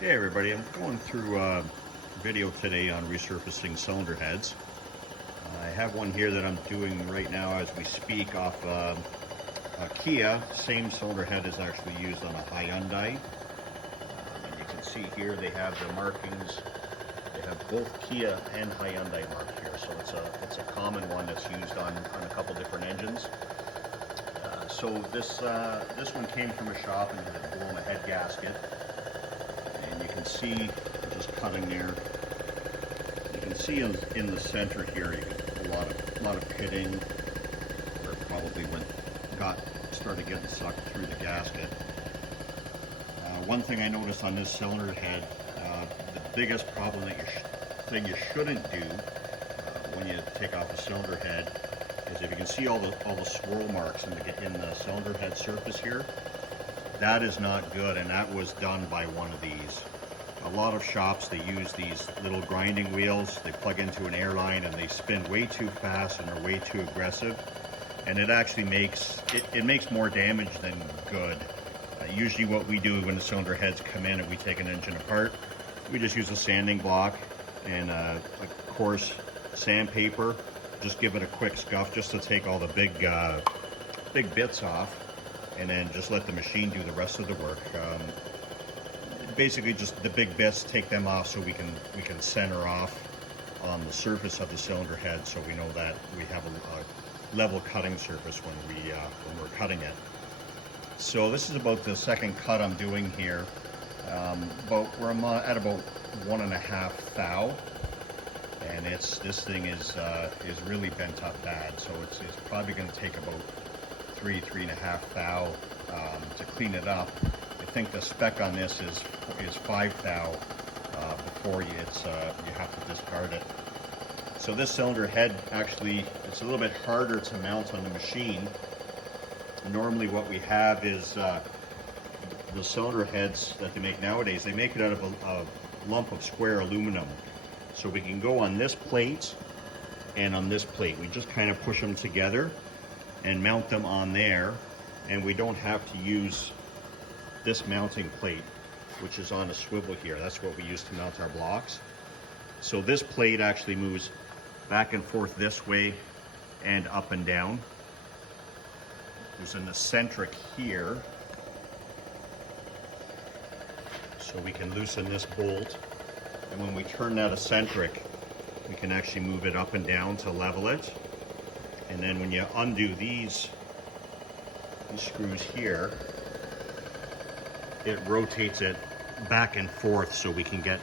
Hey everybody, I'm going through a video today on resurfacing cylinder heads. I have one here that I'm doing right now as we speak off a Kia. Same cylinder head is actually used on a Hyundai. And you can see here they have the markings. They have both Kia and Hyundai marked here, so it's a common one that's used on a couple different engines. So this one came from a shop and had blown a head gasket. And you can see, just cutting there, you can see in the center here, you get a lot of pitting, where it probably started getting sucked through the gasket. One thing I noticed on this cylinder head, the biggest problem thing you shouldn't do when you take off a cylinder head is, if you can see all the swirl marks in the cylinder head surface here. That is not good, and that was done by one of these. A lot of shops, they use these little grinding wheels. They plug into an air line and they spin way too fast and are way too aggressive. And it actually makes more damage than good. Usually what we do when the cylinder heads come in and we take an engine apart, we just use a sanding block and a coarse sandpaper. Just give it a quick scuff just to take all the big bits off, and then just let the machine do the rest of the work. Basically just the big bits, take them off so we can center off on the surface of the cylinder head, so we know that we have a level cutting surface when we're cutting it. So this is about the second cut I'm doing here. We're at about 1.5 thou, and this thing is really bent up bad. So it's probably going to take about 3.5 thou to clean it up. I think the spec on this is 5 thou before you have to discard it. So this cylinder head, actually, it's a little bit harder to mount on the machine. Normally what we have is the cylinder heads that they make nowadays, they make it out of a lump of square aluminum. So we can go on this plate and on this plate. We just kind of push them together and mount them on there, and we don't have to use this mounting plate, which is on a swivel here. That's what we use to mount our blocks. So this plate actually moves back and forth this way and up and down. There's an eccentric here, so we can loosen this bolt, and when we turn that eccentric, we can actually move it up and down to level it. And then when you undo these screws here, it rotates it back and forth so we can get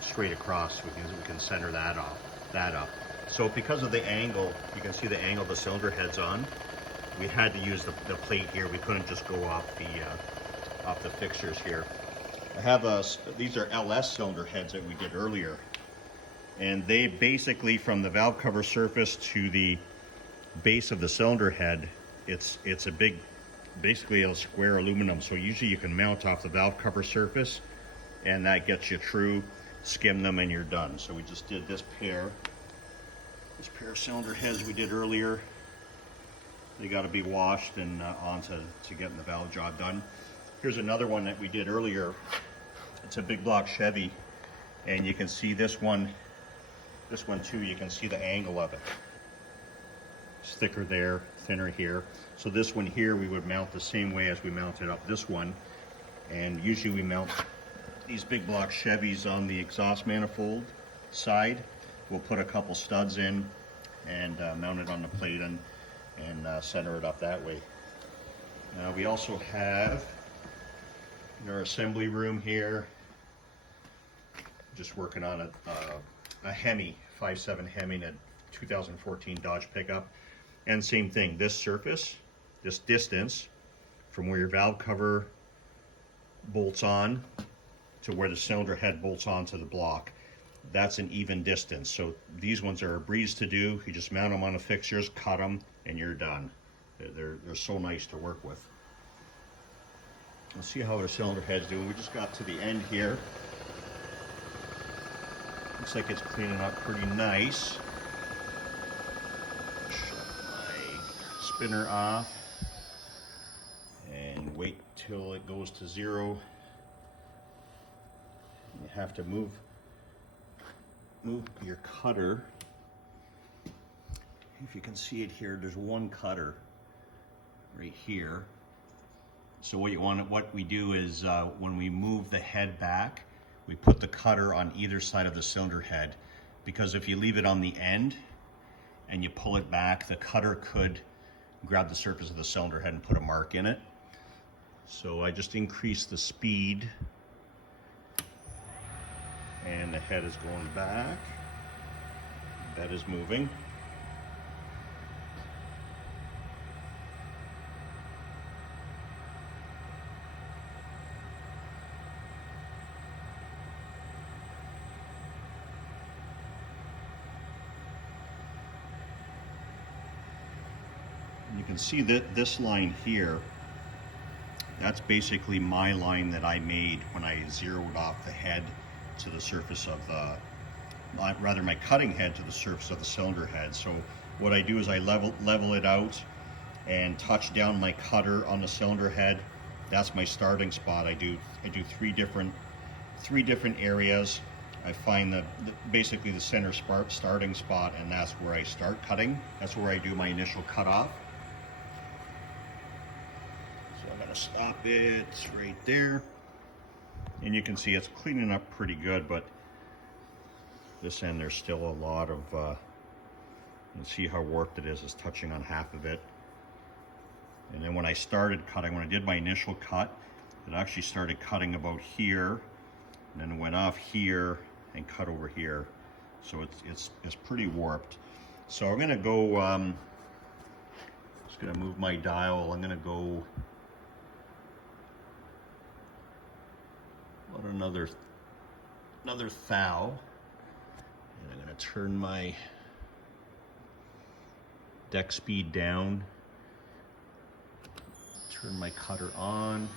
straight across. We can center that up. So because of the angle, you can see the angle the cylinder head's on. We had to use the plate here. We couldn't just go off the fixtures here. I have these are LS cylinder heads that we did earlier. And they basically, from the valve cover surface to the base of the cylinder head, it's basically a square aluminum. So usually you can mount off the valve cover surface, and that gets you true. Skim them and you're done. So we just did this pair of cylinder heads we did earlier. They got to be washed and on to getting the valve job done. Here's another one that we did earlier. It's a big block Chevy, and you can see this one too. You can see the angle of it. It's thicker there, thinner here. So this one here we would mount the same way as we mounted up this one. And usually we mount these big block Chevys on the exhaust manifold side. We'll put a couple studs in and mount it on the plate and center it up that way. Now we also have in our assembly room here, just working on a Hemi, 5.7 Hemi, a 2014 Dodge pickup. And same thing, this surface, this distance from where your valve cover bolts on to where the cylinder head bolts onto the block, that's an even distance. So these ones are a breeze to do. You just mount them on the fixtures, cut them, and you're done. They're so nice to work with. Let's see how our cylinder head's doing. We just got to the end here. Looks like it's cleaning up pretty nice. Shut my spinner off and wait till it goes to 0. have to move your cutter. If you can see it here, there's one cutter right here. So what we do is when we move the head back, we put the cutter on either side of the cylinder head, because if you leave it on the end and you pull it back, the cutter could grab the surface of the cylinder head and put a mark in it. So I just increased the speed, and the head is going back. Bed is moving. You can see that this line here, that's basically my line that I made when I zeroed off the head to the surface of the, rather my cutting head to the surface of the cylinder head. So what I do is I level it out and touch down my cutter on the cylinder head. That's my starting spot. I do three different areas. I find basically the center starting spot, and that's where I start cutting. That's where I do my initial cut off. So I'm gonna stop it right there. And you can see it's cleaning up pretty good, but this end there's still a lot of, you can see how warped it is. It's touching on half of it. And then when I started cutting, when I did my initial cut, it actually started cutting about here, and then it went off here and cut over here. So it's pretty warped. So I'm gonna go, just gonna move my dial. I'm gonna go another thou, and I'm going to turn my deck speed down, turn my cutter on,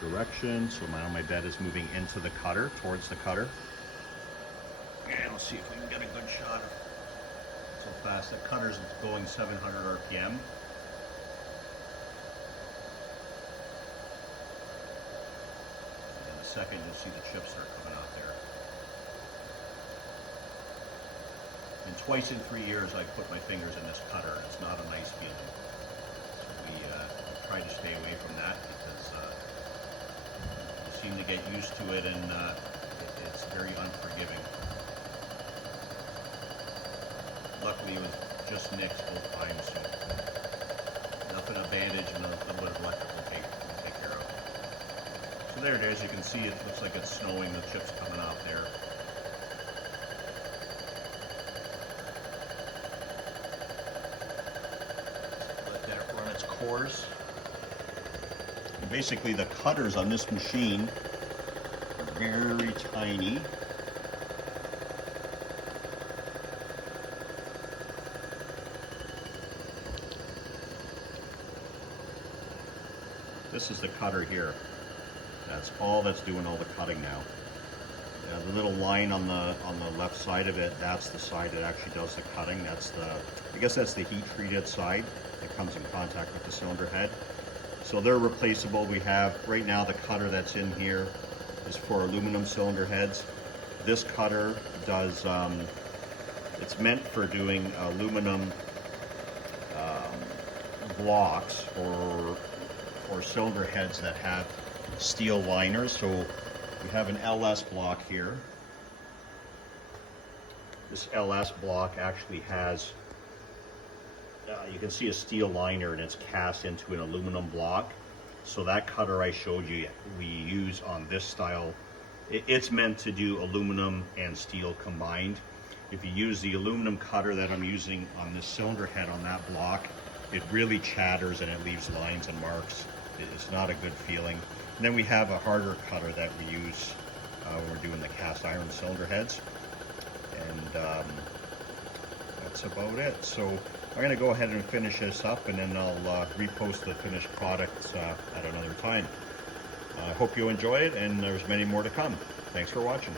direction, so now my bed is moving into the cutter, towards the cutter, and we'll see if we can get a good shot of so fast. That cutter's going 700 RPM. Second, you'll see the chips start coming out there. And twice in 3 years, I put my fingers in this cutter. It's not a nice feeling. We try to stay away from that because you seem to get used to it, and it's very unforgiving. Luckily, it was just nicks both times, so nothing a bandage and a little bit of electric will take care of. So there it is. You can see it looks like it's snowing. The chips coming out there. Let that run its course. And basically, the cutters on this machine are very tiny. This is the cutter here. That's all that's doing all the cutting now. The little line on the left side of it, that's the side that actually does the cutting. That's I guess that's the heat treated side that comes in contact with the cylinder head. So they're replaceable. We have right now the cutter that's in here is for aluminum cylinder heads. This cutter does, it's meant for doing aluminum blocks or cylinder heads that have steel liners. So we have an LS block here. This LS block actually has, you can see a steel liner, and it's cast into an aluminum block. So that cutter I showed you, we use on this style. It's meant to do aluminum and steel combined. If you use the aluminum cutter that I'm using on this cylinder head on that block, it really chatters and it leaves lines and marks. It's not a good feeling. And then we have a harder cutter that we use when we're doing the cast iron cylinder heads. And that's about it. So I'm going to go ahead and finish this up, and then I'll repost the finished products at another time. I hope you enjoy it, and there's many more to come. Thanks for watching.